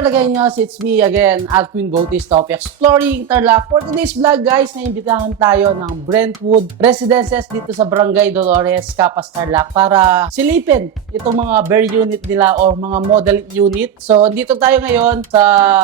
talaga nyo, it's me again, Alquin Bautista of Exploring Tarlac. For today's vlog guys, naimbitahan tayo ng Brentwood Residences dito sa Barangay Dolores, Capas, Tarlac para silipin itong mga bare unit nila or mga model unit. So dito tayo ngayon sa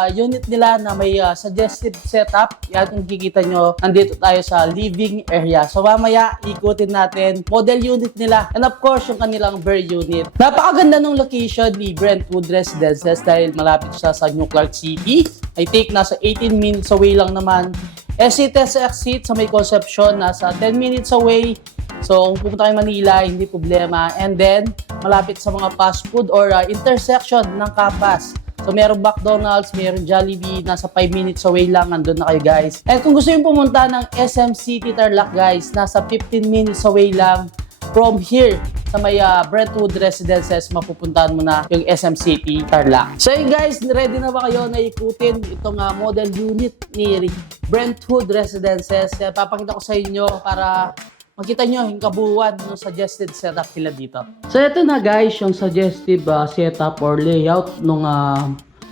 unit nila na may suggestive setup. Yan kung kikita nyo, nandito tayo sa living area. So mamaya ikutin natin model unit nila and of course yung kanilang bare unit. Napakaganda ng location ni Brentwood Residences dahil malapit siya sa New Clark City. I think nasa 18 minutes away lang naman. SCTS exit sa may Concepcion, nasa 10 minutes away. So kung pupunta kayo Manila, hindi problema. And then, malapit sa mga fast food or intersection ng Capas. So merong McDonald's, merong Jollibee, nasa 5 minutes away lang, nandun na kayo guys. And kung gusto yung pumunta ng SM City Tarlac guys, nasa 15 minutes away lang from here sa may Brentwood Residences, mapupuntahan mo na yung SM City Tarlac. So yun guys, ready na ba kayo na ikutin itong model unit ni Brentwood Residences? Kaya papakita ko sa inyo para makita nyo yung kabuuan ng suggested setup nila dito. So ito na guys, yung suggestive setup or layout ng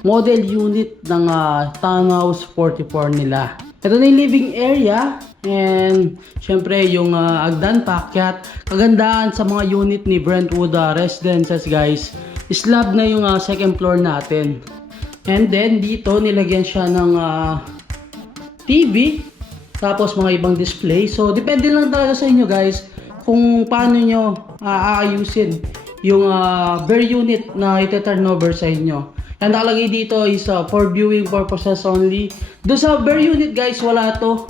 model unit ng Townhouse 44 nila. Ito na yung living area. And syempre yung agdan paakyat, kagandahan sa mga unit ni Brentwood Residences guys, slab na yung second floor natin. And then dito nilagyan siya ng TV, tapos mga ibang display. So depende lang talaga sa inyo guys kung paano nyo aayusin yung bare unit na ite-turnover sa inyo. And nakalagay dito is for viewing purposes only. Doon sa bare unit guys, wala to.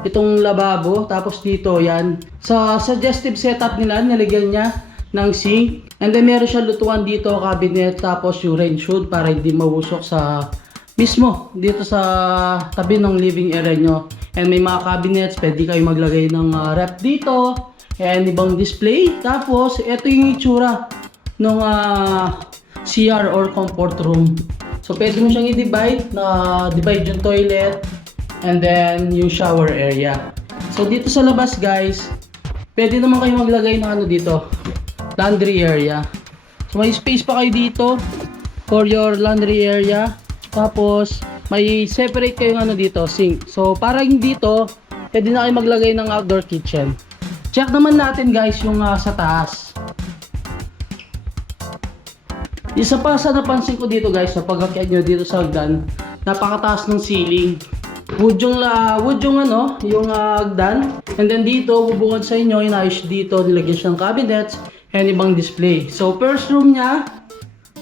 Itong lababo, tapos dito yan. Sa suggestive setup nila, nilagyan niya ng sink. And then meron siya lutuan dito, cabinet, tapos yung range hood para hindi mawusok sa mismo dito sa tabi ng living area nyo. And may mga cabinets, pwede kayo maglagay ng rep dito. And ibang display. Tapos, ito yung itsura ng CR or comfort room. So, pwede mo siyang i-divide na divide yung toilet. And then, yung shower area. So, dito sa labas, guys, pwede naman kayo maglagay ng ano dito, laundry area. So, may space pa kayo dito for your laundry area. Tapos, may separate kayong ano dito, sink. So, parang dito, pwede na kayo maglagay ng outdoor kitchen. Check naman natin, guys, yung sa taas. Isa pa sa napansin ko dito, guys, sa pag-akyat nyo dito sa hagdan, napakataas ng ceiling. Wood yung hagdan. And then dito, bubungad sa inyo, inayos dito, nilagyan siyang cabinets and ibang display. So, first room niya,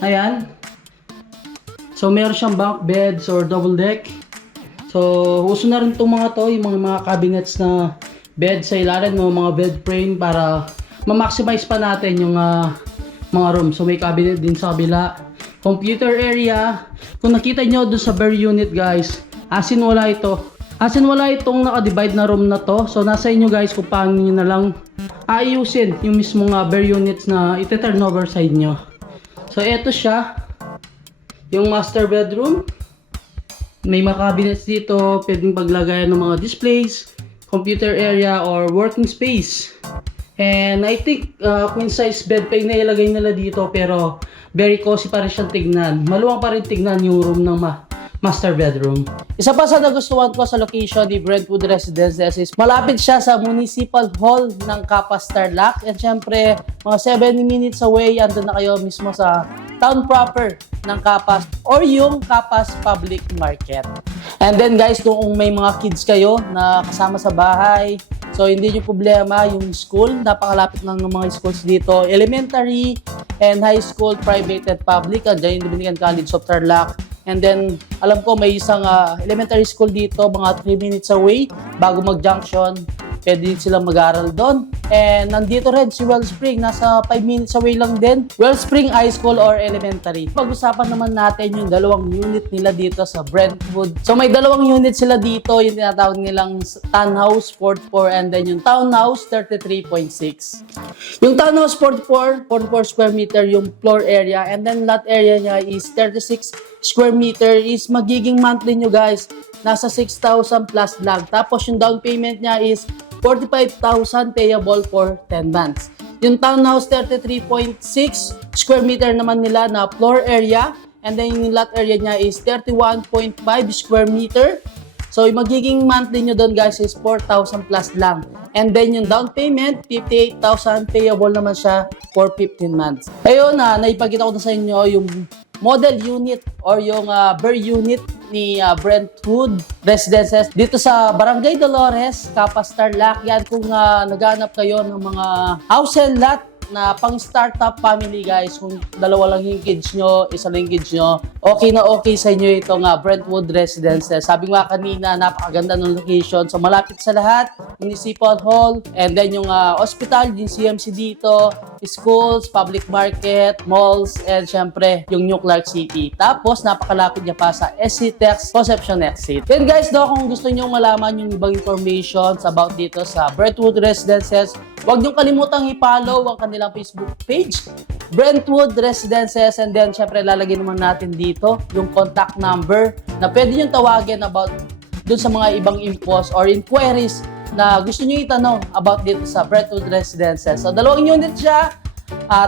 ayan. So, meron siyang bunk beds or double deck. So, uso na rin itong mga to, yung mga cabinets na bed sa ilalim, mga bed frame para ma-maximize pa natin yung mga room. So, may cabinet din sa kabila. Computer area. Kung nakita nyo doon sa bare unit guys, as in wala ito. As in wala itong naka-divide na room na to. So nasa inyo guys kung paano nyo na lang ayusin yung mismong bare units na ite-turnover sa inyo. So eto siya. Yung master bedroom. May mga cabinets dito. Pwedeng paglagayan ng mga displays, computer area, or working space. And I think queen size bed pa yung nailagay nila dito, pero very cozy pa rin siyang tignan. Maluwang pa rin tignan yung room ng master bedroom. Isa pa sa nagustuhan ko sa location ni Brentwood Residences is malapit siya sa Municipal Hall ng Capas, Tarlac. And syempre, mga 7 minutes away, andun na kayo mismo sa town proper ng Capas or yung Capas Public Market. And then guys, kung may mga kids kayo na kasama sa bahay, so hindi nyo problema yung school. Napakalapit ng mga schools dito. Elementary and high school, private and public. Andiyan yung Dominican College of Tarlac. And then, alam ko may isang elementary school dito, mga 3 minutes away, bago mag-junction. Pwede din silang mag-aaral doon. And nandito rin si Wellspring, nasa 5 minutes away lang din. Wellspring High School or Elementary. Pag-usapan naman natin yung dalawang unit nila dito sa Brentwood. So may dalawang unit sila dito, yung tinatawag nilang Townhouse 44 and then yung Townhouse 33.6. Yung Townhouse 44 square meter yung floor area and then lot area niya is 36 square meter is magiging monthly nyo guys. Nasa 6,000 plus lag. Tapos yung down payment niya is 45,000 payable for 10 months. Yung Townhouse 33.6 square meter naman nila na floor area And then yung lot area niya is 31.5 square meter. So, yung magiging monthly nyo doon guys is 4,000 plus lang. And then yung down payment, 58,000, payable naman siya for 15 months. Ayun na, naipakita ko na sa inyo yung model unit or yung bare unit ni Brentwood Residences dito sa Barangay Dolores, Capas, Tarlac. Yan kung naghanap kayo ng mga house and lot na pang startup family guys, kung dalawa lang yung kids nyo, isa lang yung kids nyo, okay na okay sa inyo itong Brentwood Residences. Sabi nga kanina, napakaganda ng location. So malapit sa lahat, Municipal Hall, and then yung hospital, yung CMC dito, schools, public market, malls, and syempre yung New Clark City. Tapos napakalapit niya pa sa SC Tex Concepcion Exit. Then guys, kung gusto nyo malaman yung ibang information about dito sa Brentwood Residences, huwag nyo kalimutang i-follow ang kanilang Facebook page, Brentwood Residences, and then syempre lalagyan naman natin dito yung contact number na pwede nyo tawagin about dun sa mga ibang infos or inquiries na gusto nyo itanong about dito sa Brentwood Residences. So dalawang unit siya,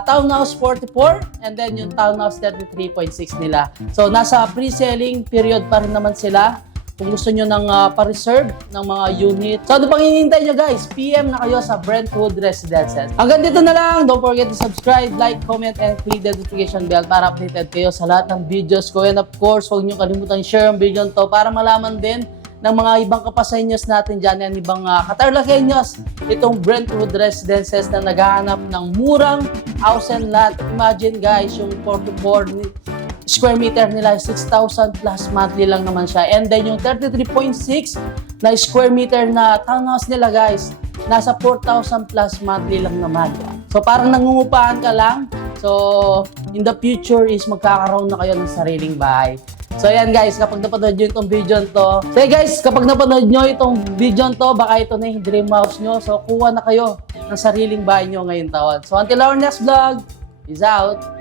Townhouse 44 and then yung Townhouse 33.6 nila. So nasa pre-selling period pa rin naman sila. Kung gusto nyo ng pa-reserve ng mga unit. So ano pang hinihintay nyo guys? PM na kayo sa Brentwood Residences. Hanggang dito na lang. Don't forget to subscribe, like, comment, and click the notification bell para updated kayo sa lahat ng videos ko. And of course, huwag nyo kalimutan share ang video to para malaman din ng mga ibang kapasenyos natin dyan and ibang katarlakenyos itong Brentwood Residences na naghahanap ng murang house and lot. Imagine guys, yung 44 square meter nila, 6,000 plus monthly lang naman siya. And then yung 33.6 na square meter na townhouse nila guys, nasa 4,000 plus monthly lang naman. So parang nangungupahan ka lang. So in the future is magkakaroon na kayo ng sariling bahay. So ayan guys, kapag napanood nyo itong video to, so guys, kapag napanood nyo itong video to, baka ito na yung dream house nyo. So kuha na kayo ng sariling bahay nyo ngayong taon. So until our next vlog, peace out!